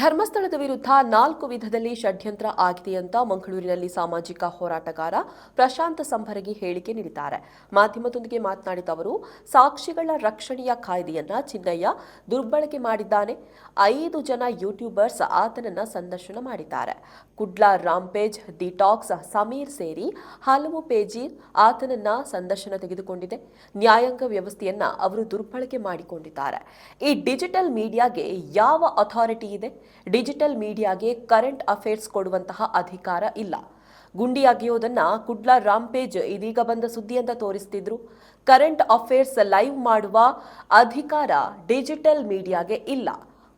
ಧರ್ಮಸ್ಥಳದ ವಿರುದ್ಧ ನಾಲ್ಕು ವಿಧದಲ್ಲಿ ಷಡ್ಯಂತ್ರ ಆಗಿದೆ ಅಂತ ಮಂಗಳೂರಿನಲ್ಲಿ ಸಾಮಾಜಿಕ ಹೋರಾಟಗಾರ ಪ್ರಶಾಂತ ಸಂಭರಗಿ ಹೇಳಿಕೆ ನೀಡಿದ್ದಾರೆ. ಮಾಧ್ಯಮದೊಂದಿಗೆ ಮಾತನಾಡಿದ ಅವರು, ಸಾಕ್ಷಿಗಳ ರಕ್ಷಣೆಯ ಕಾಯ್ದೆಯನ್ನ ಚಿನ್ನಯ್ಯ ದುರ್ಬಳಕೆ ಮಾಡಿದ್ದಾನೆ. ಐದು ಜನ ಯೂಟ್ಯೂಬರ್ಸ್ ಆತನನ್ನ ಸಂದರ್ಶನ ಮಾಡಿದ್ದಾರೆ. ಕುಡ್ಲಾ ರಾಂಪೇಜ್, ಡಿಟಾಕ್ಸ್, ಸಮೀರ್ ಸೇರಿ ಹಲವು ಪೇಜಿ ಆತನನ್ನ ಸಂದರ್ಶನ ತೆಗೆದುಕೊಂಡಿದೆ. ನ್ಯಾಯಾಂಗ ವ್ಯವಸ್ಥೆಯನ್ನ ಅವರು ದುರ್ಬಳಕೆ ಮಾಡಿಕೊಂಡಿದ್ದಾರೆ. ಈ ಡಿಜಿಟಲ್ ಮೀಡಿಯಾಗೆ ಯಾವ ಅಥಾರಿಟಿ ಇದೆ? ಡಿಜಿಟಲ್ ಮೀಡಿಯಾಗೆ ಕರೆಂಟ್ ಅಫೇರ್ಸ್ ಕೊಡುವಂತಹ ಅಧಿಕಾರ ಇಲ್ಲ. ಗುಂಡಿ ಅಗೆಯೋದನ್ನ ಕುಡ್ಲಾ ರಾಂಪೇಜ್ ಇದೀಗ ಬಂದ ಸುದ್ದಿ ಅಂತ ತೋರಿಸ್ತಿದ್ರು. ಕರೆಂಟ್ ಅಫೇರ್ಸ್ ಲೈವ್ ಮಾಡುವ ಅಧಿಕಾರ ಡಿಜಿಟಲ್ ಮೀಡಿಯಾಗೆ ಇಲ್ಲ.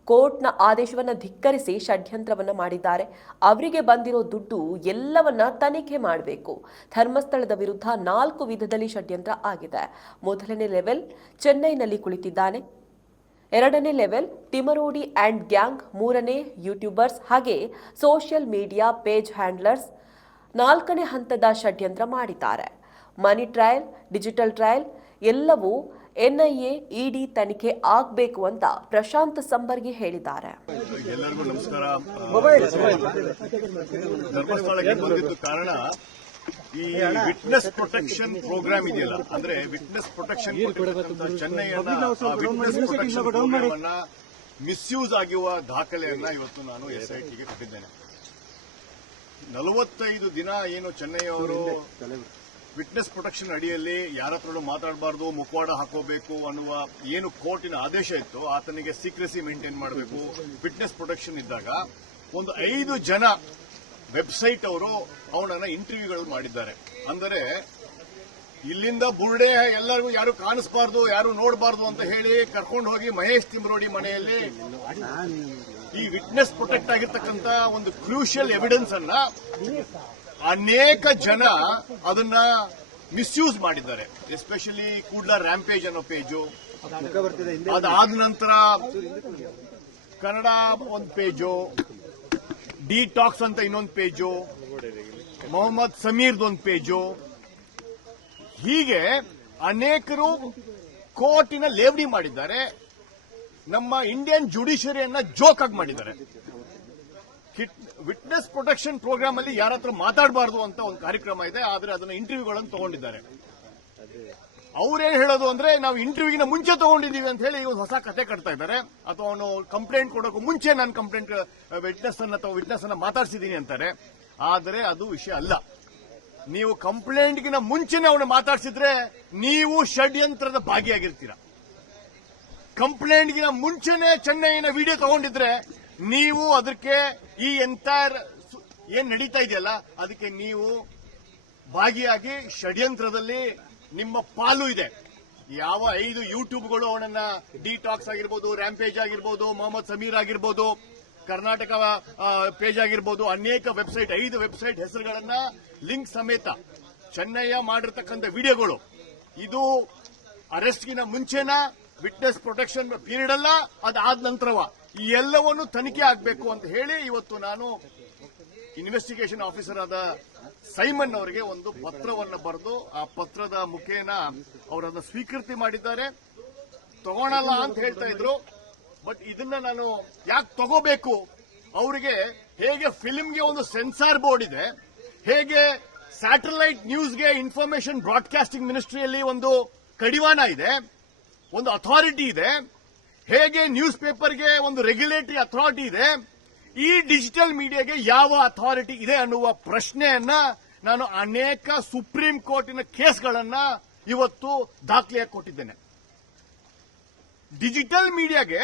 ಕೋರ್ಟ್ನ ಆದೇಶವನ್ನ ಧಿಕ್ಕರಿಸಿ ಷಡ್ಯಂತ್ರವನ್ನು ಮಾಡಿದ್ದಾರೆ. ಅವರಿಗೆ ಬಂದಿರೋ ದುಡ್ಡು ಎಲ್ಲವನ್ನ ತನಿಖೆ ಮಾಡಬೇಕು. ಧರ್ಮಸ್ಥಳದ ವಿರುದ್ಧ ನಾಲ್ಕು ವಿಧದಲ್ಲಿ ಷಡ್ಯಂತ್ರ ಆಗಿದೆ. ಮೊದಲನೇ ಲೆವೆಲ್, ಚೆನ್ನೈನಲ್ಲಿ ಕುಳಿತಿದ್ದಾನೆ. ಎರಡನೇ ಲೆವೆಲ್ ಟಿಮರೋಡಿ ಆ್ಯಂಡ್ ಗ್ಯಾಂಗ್ ಮೂರನೇ ಯೂಟ್ಯೂಬರ್ಸ್ ಹಾಗೆ ಸೋಷಿಯಲ್ ಮೀಡಿಯಾ ಪೇಜ್ ಹ್ಯಾಂಡ್ಲರ್ಸ್ ನಾಲ್ಕನೇ ಹಂತದ ಷಡ್ಯಂತ್ರ ಮಾಡಿದ್ದಾರೆ. ಮನಿ ಟ್ರಯಲ್, ಡಿಜಿಟಲ್ ಟ್ರಯಲ್ ಎಲ್ಲವೂ ಎನ್ಐಎ, ಇಡಿ ತನಿಖೆ ಆಗಬೇಕು ಅಂತ ಪ್ರಶಾಂತ್ ಸಂಬರ್ಗಿ ಹೇಳಿದ್ದಾರೆ. ಕಾರಣ ಈ ವಿಟ್ನೆಸ್ ಪ್ರೊಟೆಕ್ಷನ್ ಪ್ರೋಗ್ರಾಮ್ ಇದೆಯಲ್ಲ? ಅಂದ್ರೆ ವಿಟ್ನೆಸ್ ಪ್ರೊಟೆಕ್ಷನ್ ಚೆನ್ನೈಯನ್ನ ಮಿಸ್ಯೂಸ್ ಆಗಿರುವ ದಾಖಲೆಯನ್ನ ಇವತ್ತು ನಾನು ಎಸ್ಐಟಿಗೆ ಕೊಟ್ಟಿದ್ದೇನೆ. ನಲವತ್ತೈದು ದಿನ ಏನು ಚೆನ್ನೈ ಅವರು ವಿಟ್ನೆಸ್ ಪ್ರೊಟೆಕ್ಷನ್ ಅಡಿಯಲ್ಲಿ ಯಾರ ಹತ್ರನೂ ಮಾತಾಡಬಾರ್ದು, ಮುಖವಾಡ ಹಾಕೋಬೇಕು ಅನ್ನುವ ಏನು ಕೋರ್ಟಿನ ಆದೇಶ ಇತ್ತು ಆತನಿಗೆ ಸೀಕ್ರೆಸಿ ಮೇಂಟೈನ್ ಮಾಡಬೇಕು. ವಿಟ್ನೆಸ್ ಪ್ರೊಟೆಕ್ಷನ್ ಇದ್ದಾಗ ಒಂದು ಐದು ಜನ ವೆಬ್ಸೈಟ್ ಅವರು ಅವನನ್ನ ಇಂಟರ್ವ್ಯೂಗಳು ಮಾಡಿದ್ದಾರೆ. ಅಂದರೆ ಇಲ್ಲಿಂದ ಬುರ್ಡೆ ಎಲ್ಲರಿಗೂ ಯಾರು ಕಾಣಿಸ್ಬಾರ್ದು ಯಾರು ನೋಡಬಾರ್ದು ಅಂತ ಹೇಳಿ ಕರ್ಕೊಂಡು ಹೋಗಿ ಮಹೇಶ್ ತಿಮ್ರೋಡಿ ಮನೆಯಲ್ಲಿ ಈ ವಿಟ್ನೆಸ್ ಪ್ರೊಟೆಕ್ಟ್ ಆಗಿರ್ತಕ್ಕಂತ ಒಂದು ಕ್ರೂಷಿಯಲ್ ಎವಿಡೆನ್ಸ್ ಅನ್ನ ಅನೇಕ ಜನ ಅದನ್ನ ಮಿಸ್ಯೂಸ್ ಮಾಡಿದ್ದಾರೆ. ಎಸ್ಪೆಷಲಿ ಕೂಡ್ಲ ರ್ಯಾಂಪೇಜ್ ಅನ್ನೋ ಪೇಜು ಅದಾದ ನಂತರ ಕನ್ನಡ ಒಂದು ಪೇಜು ಡಿ ಟಾಕ್ಸ್ ಅಂತ ಇನ್ನೊಂದು ಪೇಜು, ಮೊಹಮ್ಮದ್ ಸಮೀರ್ದು ಒಂದು ಪೇಜು. ಹೀಗೆ ಅನೇಕರು ಕೋರ್ಟಿನ ಲೇವಡಿ ಮಾಡಿದ್ದಾರೆ. ನಮ್ಮ ಇಂಡಿಯನ್ ಜುಡಿಷಿಯರಿಯನ್ನ ಜೋಕ್ ಆಗಿ ಮಾಡಿದ್ದಾರೆ. ವಿಟ್ನೆಸ್ ಪ್ರೊಟೆಕ್ಷನ್ ಪ್ರೋಗ್ರಾಮ್ ಅಲ್ಲಿ ಯಾರತ್ರ ಮಾತಾಡಬಾರ್ದು ಅಂತ ಒಂದು ಕಾರ್ಯಕ್ರಮ ಇದೆ, ಆದರೆ ಅದನ್ನ ಇಂಟರ್ವ್ಯೂಗಳನ್ನು ತಗೊಂಡಿದ್ದಾರೆ. ಅವ್ರೇನ್ ಹೇಳೋದು ಅಂದ್ರೆ ನಾವು ಇಂಟರ್ವ್ಯೂಗಿನ ಮುಂಚೆ ತಗೊಂಡಿದ್ದೀವಿ ಅಂತ ಹೇಳಿ ಒಂದು ಹೊಸ ಕತೆ ಕಟ್ತಾ ಇದ್ದಾರೆ. ಅಥವಾ ಅವನು ಕಂಪ್ಲೇಂಟ್ ಕೊಡೋಕ್ಕೂ ಮುಂಚೆ ನಾನು ಕಂಪ್ಲೇಂಟ್ ವಿಟ್ನೆಸ್ ಅನ್ನ ಅಥವಾ ವಿಟ್ನೆಸ್ ಅನ್ನ ಮಾತಾಡ್ಸಿದೀನಿ ಅಂತಾರೆ. ಆದರೆ ಅದು ವಿಷಯ ಅಲ್ಲ. ನೀವು ಕಂಪ್ಲೇಂಟ್ಗಿನ ಮುಂಚೆನೆ ಅವನು ಮಾತಾಡ್ಸಿದ್ರೆ ನೀವು ಷಡ್ಯಂತ್ರದ ಭಾಗಿಯಾಗಿರ್ತೀರ. ಕಂಪ್ಲೇಂಟ್ಗಿನ ಮುಂಚೆನೆ ಚೆನ್ನೈನ ವಿಡಿಯೋ ತಗೊಂಡಿದ್ರೆ ನೀವು ಅದಕ್ಕೆ ಈ ಎಂಟೈರ್ ಏನ್ ನಡೀತಾ ಇದೆಯಲ್ಲ, ಅದಕ್ಕೆ ನೀವು ಭಾಗಿಯಾಗಿ ಷಡ್ಯಂತ್ರದಲ್ಲಿ ನಿಮ್ಮ ಪಾಲು ಇದೆ. ಯಾವ ಐದು ಯೂಟ್ಯೂಬ್ಗಳು ಅವನನ್ನ ಡಿಟಾಕ್ಸ್ ಆಗಿರ್ಬೋದು ರ್ಯಾಂಪೇಜ್ ಆಗಿರ್ಬೋದು, ಮೊಹಮ್ಮದ್ ಸಮೀರ್ ಆಗಿರ್ಬೋದು, ಕರ್ನಾಟಕ ಪೇಜ್ ಆಗಿರ್ಬೋದು, ಅನೇಕ ವೆಬ್ಸೈಟ್ ಐದು ವೆಬ್ಸೈಟ್ ಹೆಸರುಗಳನ್ನ ಲಿಂಕ್ ಸಮೇತ ಚೆನ್ನಯ್ಯ ಮಾಡಿರ್ತಕ್ಕಂಥ ವಿಡಿಯೋಗಳು. ಇದು ಅರೆಸ್ಟ್ಗಿನ ಮುಂಚೆನ ವಿಟ್ನೆಸ್ ಪ್ರೊಟೆಕ್ಷನ್ ಪೀರಿಯಡ್ ಅಲ್ಲ ಅದಾದ ನಂತರವ. ಈ ಎಲ್ಲವನ್ನು ತನಿಖೆ ಆಗಬೇಕು ಅಂತ ಹೇಳಿ ಇವತ್ತು ನಾನು ಇನ್ವೆಸ್ಟಿಗೇಷನ್ ಆಫೀಸರ್ ಆದ ಸೈಮನ್ ಅವರಿಗೆ ಒಂದು ಪತ್ರವನ್ನು ಬರೆದು ಆ ಪತ್ರದ ಮುಖೇನ ಅವರನ್ನು ಸ್ವೀಕೃತಿ ಮಾಡಿದ್ದಾರೆ. ತಗೋಣಲ್ಲ ಅಂತ ಹೇಳ್ತಾ ಇದ್ರು. ಬಟ್ ಇದನ್ನ ನಾನು ಯಾಕೆ ತಗೋಬೇಕು? ಅವರಿಗೆ ಹೇಗೆ ಫಿಲ್ಮ್ಗೆ ಒಂದು ಸೆನ್ಸಾರ್ ಬೋರ್ಡ್ ಇದೆ, ಹೇಗೆ ಸ್ಯಾಟಲೈಟ್ ನ್ಯೂಸ್ಗೆ ಇನ್ಫಾರ್ಮೇಶನ್ ಬ್ರಾಡ್ಕಾಸ್ಟಿಂಗ್ ಮಿನಿಸ್ಟ್ರಿಯಲ್ಲಿ ಒಂದು ಕಡಿವಾಣ ಇದೆ, ಒಂದು ಅಥಾರಿಟಿ ಇದೆ, ಹೇಗೆ ನ್ಯೂಸ್ ಪೇಪರ್ಗೆ ಒಂದು ರೆಗ್ಯುಲೇಟರಿ ಅಥಾರಿಟಿ ಇದೆ ಈ ಡಿಜಿಟಲ್ ಮೀಡಿಯಾಗೆ ಯಾವ ಅಥಾರಿಟಿ ಇದೆ ಅನ್ನುವ ಪ್ರಶ್ನೆಯನ್ನ ನಾನು ಅನೇಕ ಸುಪ್ರೀಂ ಕೋರ್ಟಿನ ಕೇಸ್ಗಳನ್ನ ಇವತ್ತು ದಾಖಲೆಯಾಗಿ ಕೊಟ್ಟಿದ್ದೇನೆ. ಡಿಜಿಟಲ್ ಮೀಡಿಯಾಗೆ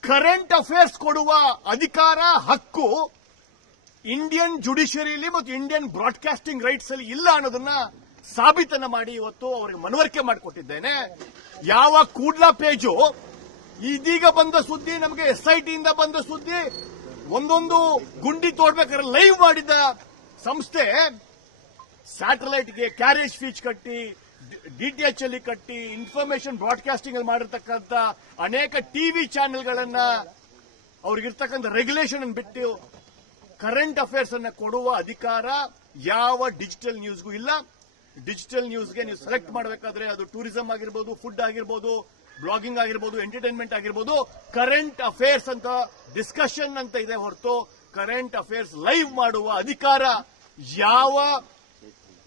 ಕರೆಂಟ್ ಅಫೇರ್ಸ್ ಕೊಡುವ ಅಧಿಕಾರ, ಹಕ್ಕು ಇಂಡಿಯನ್ ಜುಡಿಷಿಯರಿಯಲ್ಲಿ ಮತ್ತು ಇಂಡಿಯನ್ ಬ್ರಾಡ್ಕಾಸ್ಟಿಂಗ್ ರೈಟ್ಸ್ ಅಲ್ಲಿ ಇಲ್ಲ ಅನ್ನೋದನ್ನ ಸಾಬೀತನ ಮಾಡಿ ಇವತ್ತು ಅವರಿಗೆ ಮನವರಿಕೆ ಮಾಡಿಕೊಟ್ಟಿದ್ದೇನೆ. ಯಾವ ಕೂಡ್ಲಾ ಪೇಜು, ಇದೀಗ ಬಂದ ಸುದ್ದಿ, ನಮಗೆ ಎಸ್ಐಟಿಯಿಂದ ಬಂದ ಸುದ್ದಿ ಒಂದೊಂದು ಗುಂಡಿ ತೋಡ್ಬೇಕಾದ್ರೆ ಲೈವ್ ಮಾಡಿದ ಸಂಸ್ಥೆ ಸ್ಯಾಟಲೈಟ್ಗೆ ಕ್ಯಾರೇಜ್ ಫೀಚ್ ಕಟ್ಟಿ ಡಿಟಿಎಚ್ ಅಲ್ಲಿ ಕಟ್ಟಿ ಇನ್ಫಾರ್ಮೇಶನ್ ಬ್ರಾಡ್ಕಾಸ್ಟಿಂಗ್ ಅಲ್ಲಿ ಮಾಡಿರ್ತಕ್ಕಂಥ ಅನೇಕ ಟಿವಿ ಚಾನೆಲ್ಗಳನ್ನ ಅವ್ರಿಗಿರ್ತಕ್ಕಂಥ ರೆಗ್ಯುಲೇಷನ್ ಅನ್ನು ಬಿಟ್ಟು ಕರೆಂಟ್ ಅಫೇರ್ಸ್ ಅನ್ನ ಕೊಡುವ ಅಧಿಕಾರ ಯಾವ ಡಿಜಿಟಲ್ ನ್ಯೂಸ್ಗೂ ಇಲ್ಲ. ಡಿಜಿಟಲ್ ನ್ಯೂಸ್ಗೆ ನೀವು ಸೆಲೆಕ್ಟ್ ಮಾಡಬೇಕಾದ್ರೆ ಅದು ಟೂರಿಸಂ ಆಗಿರ್ಬೋದು ಫುಡ್ ಆಗಿರ್ಬೋದು ಬ್ಲಾಗಿಂಗ್ ಆಗಿರ್ಬೋದು, ಎಂಟರ್ಟೈನ್ಮೆಂಟ್ ಆಗಿರ್ಬೋದು ಕರೆಂಟ್ ಅಫೇರ್ಸ್ ಅಂತ ಡಿಸ್ಕಷನ್ ಅಂತ ಇದೆ ಹೊರತು ಕರೆಂಟ್ ಅಫೇರ್ಸ್ ಲೈವ್ ಮಾಡುವ ಅಧಿಕಾರ ಯಾವ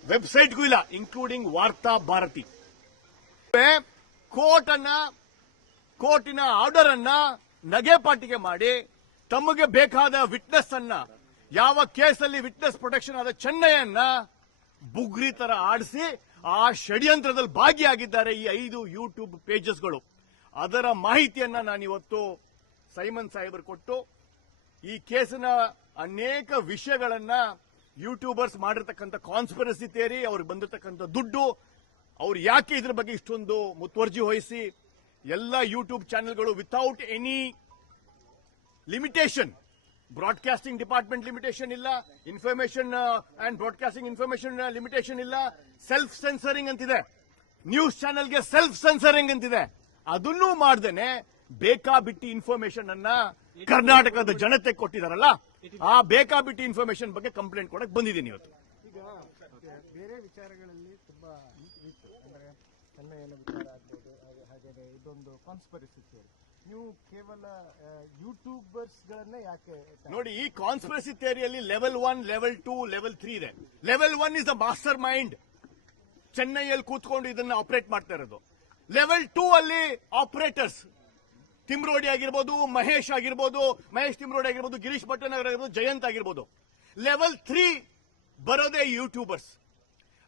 ವೆಬ್ಸೈಟ್ಗೂ ಇಲ್ಲ ಇನ್ಕ್ಲೂಡಿಂಗ್ ವಾರ್ತಾ ಭಾರತಿ. ಕೋರ್ಟ್ ಅನ್ನ ಕೋರ್ಟಿನ ಆರ್ಡರ್ ಅನ್ನ ನಗೆಪಾಟಿಗೆ ಮಾಡಿ, ತಮಗೆ ಬೇಕಾದ ವಿಟ್ನೆಸ್ ಅನ್ನ, ಯಾವ ಕೇಸಲ್ಲಿ ವಿಟ್ನೆಸ್ ಪ್ರೊಟೆಕ್ಷನ್ ಆದ ಚೆನ್ನೈಯನ್ನ ಬುಗ್ರಿ ತರ ಆಡಿಸಿ ಆ ಷಡ್ಯಂತ್ರದಲ್ಲಿ ಭಾಗಿಯಾಗಿದ್ದಾರೆ ಈ ಐದು ಯೂಟ್ಯೂಬ್ ಪೇಜಸ್ಗಳು. ಅದರ ಮಾಹಿತಿಯನ್ನ ನಾನು ಇವತ್ತು ಸೈಮನ್ ಸಾಹೇಬರು ಕೊಟ್ಟು ಈ ಕೇಸಿನ ಅನೇಕ ವಿಷಯಗಳನ್ನ ಯೂಟ್ಯೂಬರ್ಸ್ ಮಾಡಿರ್ತಕ್ಕಂಥ ಕಾನ್ಸ್ಪಿರಸಿ ತೇರಿ ಅವ್ರಿಗೆ ಬಂದಿರತಕ್ಕಂಥ ದುಡ್ಡು, ಅವ್ರು ಯಾಕೆ ಇದ್ರ ಬಗ್ಗೆ ಇಷ್ಟೊಂದು ಮುತುವರ್ಜಿ ವಹಿಸಿ, ಎಲ್ಲ ಯೂಟ್ಯೂಬ್ ಚಾನೆಲ್ಗಳು without any limitation broadcasting department limitation ಇಲ್ಲ information and broadcasting information limitation ಇಲ್ಲ ಸೆಲ್ಫ್ ಸೆನ್ಸರಿಂಗ್ ಅಂತಿದೆ. ನ್ಯೂಸ್ ಚಾನೆಲ್ಗೆ ಸೆಲ್ಫ್ ಸೆನ್ಸರಿಂಗ್ ಅಂತಿದೆ. ಅದನ್ನೂ ಮಾಡ್ದೇನೆ ಬೇಕಾಬಿಟ್ಟಿ ಇನ್ಫಾರ್ಮೇಶನ್ ಅನ್ನ ಕರ್ನಾಟಕದ ಜನತೆ ಕೊಟ್ಟಿದಾರಲ್ಲ, ಆ ಬೇಕಾಬಿಟ್ಟಿ ಇನ್ಫಾರ್ಮೇಶನ್ ಬಗ್ಗೆ ಕಂಪ್ಲೇಂಟ್ ಕೊಡಕ್ ಬಂದಿದ್ದೀನಿ ಇವತ್ತು. ಬೇರೆ ವಿಚಾರಗಳಲ್ಲಿ ತುಂಬಾ ಅಂದ್ರೆ ವಿಚಾರ ಹಾಗೆ ಇದೊಂದು ನೀವು ಕೇವಲ ಯೂಟ್ಯೂಬರ್ಸ್ ಗಳನ್ನೇ ಯಾಕೆ ನೋಡಿ, ಈ conspiracy ಥಿಯರಿಯಲ್ಲಿ level one level two level three ಇದೆ. Level one is the master mind ಚೆನ್ನೈಯಲ್ಲಿ ಕೂತ್ಕೊಂಡು ಇದನ್ನ ಆಪರೇಟ್ ಮಾಡ್ತಾ ಇರೋದು. ಲೆವೆಲ್ ಟೂ ಅಲ್ಲಿ ಆಪರೇಟರ್ಸ್ ತಿಮ್ರೋಡಿ ಆಗಿರ್ಬೋದು, ಮಹೇಶ್ ಆಗಿರ್ಬೋದು, ಮಹೇಶ್ ತಿಮ್ರೋಡಿ ಆಗಿರ್ಬೋದು, ಗಿರೀಶ್ ಭಟ್ಟನಗರ್ ಆಗಿರ್ಬೋದು, ಜಯಂತ್ ಆಗಿರ್ಬೋದು. ಲೆವೆಲ್ ತ್ರೀ ಬರೋದೇ ಯೂಟ್ಯೂಬರ್ಸ್.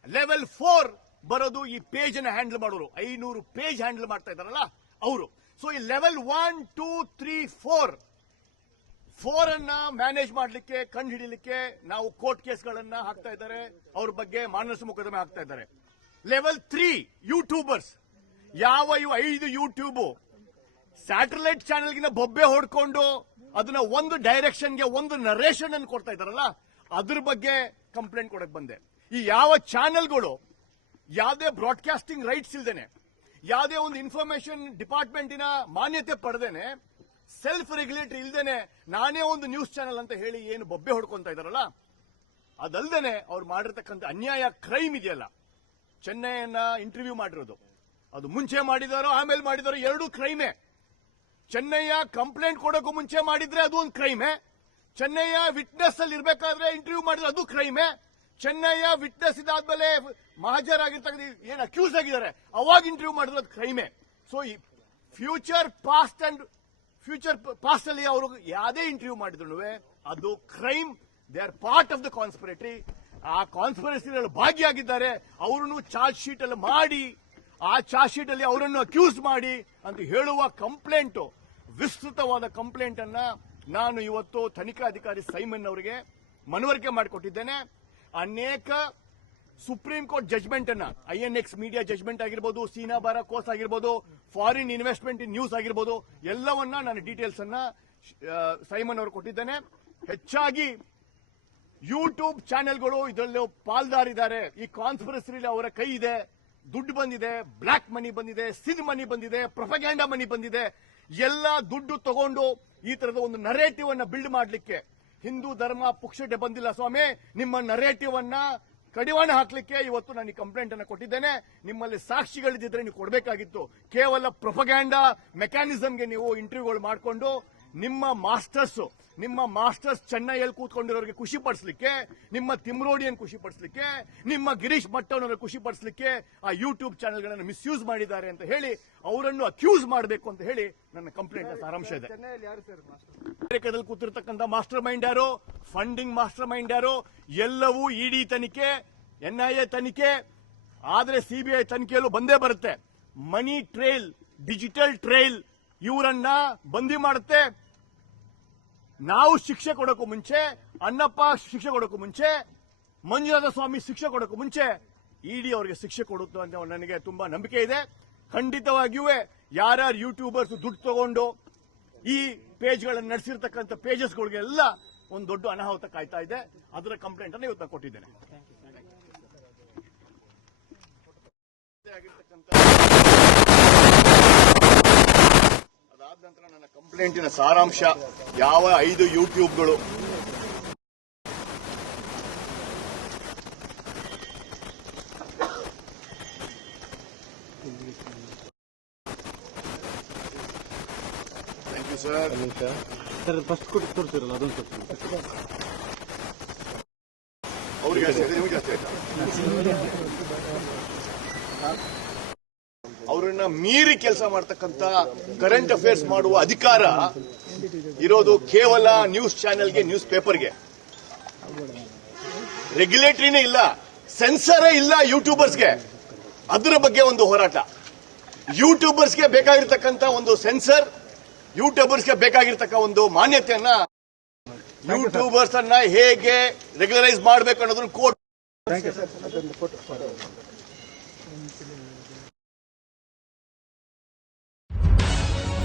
ಲೆವೆಲ್ ಫೋರ್ ಬರೋದು ಈ ಪೇಜ್ ಅನ್ನ ಹ್ಯಾಂಡಲ್ ಮಾಡೋರು. ಐನೂರು ಪೇಜ್ ಹ್ಯಾಂಡಲ್ ಮಾಡ್ತಾ ಇದ್ದಾರಲ್ಲ, ಅವರು. ಸೊ ಈ level one two three four four ಅನ್ನ ಮ್ಯಾನೇಜ್ ಮಾಡಲಿಕ್ಕೆ, ಕಂಡು ಹಿಡಿಲಿಕ್ಕೆ ನಾವು ಕೋರ್ಟ್ ಕೇಸ್ಗಳನ್ನ ಹಾಕ್ತಾ ಇದ್ದಾರೆ. ಅವ್ರ ಬಗ್ಗೆ ಮಾನಸ ಮೊಕದ್ದಮೆ ಹಾಕ್ತಾ ಇದ್ದಾರೆ. ಲೆವೆಲ್ ತ್ರೀ ಯೂಟ್ಯೂಬರ್ಸ್ ಯಾವ ಇವು ಐದು ಯೂಟ್ಯೂಬ್ ಸ್ಯಾಟಲೈಟ್ ಚಾನೆಲ್ಗಿನ ಬೊಬ್ಬೆ ಹೊಡ್ಕೊಂಡು ಅದನ್ನ ಒಂದು ಡೈರೆಕ್ಷನ್ಗೆ ಒಂದು ನರೇಷನ್ ಅನ್ನು ಕೊಡ್ತಾ ಇದ್ದಾರಲ್ಲ, ಅದ್ರ ಬಗ್ಗೆ ಕಂಪ್ಲೇಂಟ್ ಕೊಡಕ್ ಬಂದೆ. ಈ ಯಾವ ಚಾನೆಲ್ಗಳು ಯಾವುದೇ ಬ್ರಾಡ್ಕಾಸ್ಟಿಂಗ್ ರೈಟ್ಸ್ ಇಲ್ದೇನೆ ಯಾವುದೇ ಒಂದು ಇನ್ಫಾರ್ಮೇಶನ್ ಡಿಪಾರ್ಟ್ಮೆಂಟಿನ ಮಾನ್ಯತೆ ಪಡೆದೇನೆ ಸೆಲ್ಫ್ ರೆಗ್ಯುಲೇಟರಿ ಇಲ್ದೇನೆ ನಾನೇ ಒಂದು ನ್ಯೂಸ್ ಚಾನೆಲ್ ಅಂತ ಹೇಳಿ ಏನು ಬೊಬ್ಬೆ ಹೊಡ್ಕೊಂತ ಇದಾರಲ್ಲ ಅದಲ್ದೇನೆ ಅವ್ರು ಮಾಡಿರ್ತಕ್ಕಂಥ ಅನ್ಯಾಯ ಕ್ರೈಮ್ ಇದೆಯಲ್ಲ, ಚೆನ್ನೈಯನ್ನ ಇಂಟರ್ವ್ಯೂ ಮಾಡಿರೋದು. ಅದು ಮುಂಚೆ ಮಾಡಿದಾರೋ, ಆಮೇಲೆ ಮಾಡಿದಾರೋ ಎರಡೂ ಕ್ರೈಮೇ ಚೆನ್ನೈಯ ಕಂಪ್ಲೇಂಟ್ ಕೊಡೋಕ್ಕೂ ಮುಂಚೆ ಮಾಡಿದ್ರೆ ಅದು ಒಂದು ಕ್ರೈಮೇ ಚೆನ್ನೈಯ ವಿಟ್ನೆಸ್ ಅಲ್ಲಿ ಇರಬೇಕಾದ್ರೆ ಇಂಟರ್ವ್ಯೂ ಮಾಡಿದ್ರೆ ಅದು ಕ್ರೈಮೇ ಚೆನ್ನಯ್ಯ ವಿಟ್ನೆಸ್ ಇದಾದ್ಮೇಲೆ ಮಹಾಜರಾಗಿರ್ತಕ್ಕಂಥ ಏನ್ ಅಕ್ಯೂಸ್ ಆಗಿದ್ದಾರೆ. ಅವಾಗ ಇಂಟರ್ವ್ಯೂ ಮಾಡಿದ್ರು ಅದು ಕ್ರೈಮೆ ಸೊ ಈ future past and future past ಅಲ್ಲಿ ಅವರು ಯಾವುದೇ ಇಂಟರ್ವ್ಯೂ ಮಾಡಿದ್ರು ಅದು crime they are part of the conspiratory ಆ ಕಾನ್ಸ್ಪಿರಸಿಗಳಲ್ಲಿ ಭಾಗಿಯಾಗಿದ್ದಾರೆ. ಅವರನ್ನು ಚಾರ್ಜ್ ಶೀಟ್ ಅಲ್ಲಿ ಮಾಡಿ, ಆ ಚಾರ್ಜ್ ಶೀಟ್ ಅಲ್ಲಿ ಅವರನ್ನು ಅಕ್ಯೂಸ್ ಮಾಡಿ ಅಂತ ಹೇಳುವ ಕಂಪ್ಲೇಂಟ್ ವಿಸ್ತೃತವಾದ ಕಂಪ್ಲೇಂಟ್ ಅನ್ನ ನಾನು ಇವತ್ತು ತನಿಖಾಧಿಕಾರಿ ಸೈಮನ್ ಅವರಿಗೆ ಮನವರಿಕೆ ಮಾಡಿಕೊಟ್ಟಿದ್ದೇನೆ. ಅನೇಕ ಸುಪ್ರೀಂ ಕೋರ್ಟ್ ಜಜ್ಮೆಂಟ್ ಅನ್ನ I N X media judgement ಆಗಿರ್ಬೋದು ಸೀನಾ ಬಾರಾ ಕೋಸ್ ಆಗಿರ್ಬೋದು ಫಾರಿನ್ ಇನ್ವೆಸ್ಟ್ಮೆಂಟ್ ಇನ್ ನ್ಯೂಸ್ ಆಗಿರ್ಬೋದು, ಎಲ್ಲವನ್ನ ನಾನು ಡೀಟೇಲ್ಸ್ ಅನ್ನ ಸೈಮನ್ ಅವರು ಕೊಟ್ಟಿದ್ದೇನೆ. ಹೆಚ್ಚಾಗಿ ಯೂಟ್ಯೂಬ್ ಚಾನೆಲ್ಗಳು ಇದರಲ್ಲಿ ಪಾಲ್ದಾರಿದ್ದಾರೆ. ಈ ಕಾನ್ಸ್ಪರೆನ್ಸಿಲಿ ಅವರ ಕೈ ಇದೆ, ದುಡ್ಡು ಬಂದಿದೆ ಬ್ಲಾಕ್ ಮನಿ ಬಂದಿದೆ ಸಿದ್ ಮನಿ ಬಂದಿದೆ ಪ್ರೊಪಗ್ಯಾಂಡ ಮನಿ ಬಂದಿದೆ. ಎಲ್ಲ ದುಡ್ಡು ತಗೊಂಡು ಈ ತರದ ಒಂದು ನರೇಟಿವ್ ಅನ್ನ ಬಿಲ್ಡ್ ಮಾಡಲಿಕ್ಕೆ ಹಿಂದೂ ಧರ್ಮ ಪುಕ್ಷಟೆ ಬಂದಿಲ್ಲ ಸ್ವಾಮಿ. ನಿಮ್ಮ ನರೇಟಿವ್ ಅನ್ನ ಕಡಿವಾಣ ಹಾಕ್ಲಿಕ್ಕೆ ಇವತ್ತು ನಾನು ಈ ಕಂಪ್ಲೇಂಟ್ ಅನ್ನು ಕೊಟ್ಟಿದ್ದೇನೆ. ನಿಮ್ಮಲ್ಲಿ ಸಾಕ್ಷಿಗಳಿದ್ದಿದ್ರೆ ನೀವು ಕೊಡಬೇಕಾಗಿತ್ತು. ಕೇವಲ ಪ್ರೊಪಗ್ಯಾಂಡ ಮೆಕ್ಯಾನಿಸಮ್ಗೆ ನೀವು ಇಂಟರ್ವ್ಯೂಗಳು ಮಾಡಿಕೊಂಡು ನಿಮ್ಮ ಮಾಸ್ಟರ್ಸ್ ನಿಮ್ಮ ಮಾಸ್ಟರ್ಸ್ ಚೆನ್ನೈಯಲ್ಲಿ ಕೂತ್ಕೊಂಡಿರೋರಿಗೆ ಖುಷಿ ಪಡಿಸ್ಲಿಕ್ಕೆ ನಿಮ್ಮ ತಿಮ್ರೋಡಿಯನ್ನು ಖುಷಿ ಪಡಿಸ್ಲಿಕ್ಕೆ ನಿಮ್ಮ ಗಿರೀಶ್ ಭಟ್ಟನವರ ಖುಷಿ ಪಡಿಸ್ಲಿಕ್ಕೆ ಆ ಯೂಟ್ಯೂಬ್ ಚಾನೆಲ್ಗಳನ್ನು ಮಿಸ್ಯೂಸ್ ಮಾಡಿದ್ದಾರೆ ಅಂತ ಹೇಳಿ ಅವರನ್ನು ಅಕ್ಯೂಸ್ ಮಾಡಬೇಕು ಅಂತ ಹೇಳಿ ನನ್ನ ಕಂಪ್ಲೇಂಟ್ ಸಾರಾಂಶ ಇದೆ. ಅಮೆರಿಕದಲ್ಲಿ ಕೂತಿರ್ತಕ್ಕಂಥ ಮಾಸ್ಟರ್ ಮೈಂಡ್ ಯಾರು? ಫಂಡಿಂಗ್ ಮಾಸ್ಟರ್ ಮೈಂಡ್ ಯಾರು? ಎಲ್ಲವೂ ಇಡಿ ತನಿಖೆ ಎನ್ಐಎ ತನಿಖೆ ಆದ್ರೆ ಸಿಬಿಐ ತನಿಖೆಯಲ್ಲೂ ಬಂದೇ ಬರುತ್ತೆ. ಮನಿ ಟ್ರೇಲ್ ಡಿಜಿಟಲ್ ಟ್ರೇಲ್ ಇವರನ್ನ ಬಂದಿ ಮಾಡುತ್ತೆ. ನಾವು ಶಿಕ್ಷೆ ಕೊಡೋಕ್ಕೂ ಮುಂಚೆ ಅಣ್ಣಪ್ಪ ಶಿಕ್ಷೆ ಕೊಡೋಕ್ಕೂ ಮುಂಚೆ ಮಂಜುನಾಥ ಸ್ವಾಮಿ ಶಿಕ್ಷೆ ಕೊಡೋಕ್ಕೂ ಮುಂಚೆ ಇಡಿ ಅವರಿಗೆ ಶಿಕ್ಷೆ ಕೊಡುತ್ತೋ ಅಂತ ನನಗೆ ತುಂಬಾ ನಂಬಿಕೆ ಇದೆ. ಖಂಡಿತವಾಗಿಯೂ ಯಾರ್ಯಾರು ಯೂಟ್ಯೂಬರ್ಸ್ ದುಡ್ಡು ತಗೊಂಡು ಈ ಪೇಜ್ಗಳನ್ನು ನಡೆಸಿರ್ತಕ್ಕಂಥ ಪೇಜಸ್ಗಳಿಗೆಲ್ಲ ಒಂದು ದೊಡ್ಡ ಅನಾಹುತ ಕಾಯ್ತಾ ಇದೆ. ಅದರ ಕಂಪ್ಲೇಂಟ್ ಅನ್ನು ಇವತ್ತು ಕೊಟ್ಟಿದ್ದೇನೆ. ಅದಾದ ನಂತರ ನನ್ನ ಕಂಪ್ಲೇಂಟಿನ ಸಾರಾಂಶ ಯಾವ ಐದು ಯೂಟ್ಯೂಬ್ಗಳು ಸರ್ ಸರ್ ಫಸ್ಟ್ ಕೊಟ್ಟು ತೋರಿಸಿರಲ್ಲ ಅದೊಂದು ಸ್ವಲ್ಪ ಅವ್ರಿಗೆ ಜಾಸ್ತಿ ಆಯ್ತಾ? ನಿಮ್ಗೆ ಜಾಸ್ತಿ ಆಯ್ತಾ? ಮೀರಿ ಕೆಲಸ ಮಾಡ್ತಕ್ಕಂತ ಕರೆಂಟ್ ಅಫೇರ್ಸ್ ಮಾಡುವ ಅಧಿಕಾರ ಇರೋದು ಕೇವಲ ನ್ಯೂಸ್ ಚಾನೆಲ್ಗೆ ನ್ಯೂಸ್ ಪೇಪರ್ಗೆ ರೆಗ್ಯುಲೇಟರಿನೇ ಇಲ್ಲ ಸೆನ್ಸರೇ ಇಲ್ಲ ಯೂಟ್ಯೂಬರ್ಸ್ಗೆ ಅದರ ಬಗ್ಗೆ ಒಂದು ಹೋರಾಟ. ಯೂಟ್ಯೂಬರ್ಸ್ಗೆ ಬೇಕಾಗಿರ್ತಕ್ಕಂಥ ಒಂದು ಸೆನ್ಸರ್ ಯೂಟ್ಯೂಬರ್ಸ್ಗೆ ಬೇಕಾಗಿರ್ತಕ್ಕ ಒಂದು ಮಾನ್ಯತೆಯನ್ನ ಯೂಟ್ಯೂಬರ್ಸ್ ಅನ್ನ ಹೇಗೆ ರೆಗ್ಯುಲರೈಸ್ ಮಾಡಬೇಕು ಅನ್ನೋದನ್ನ ಕೋರ್ಟ್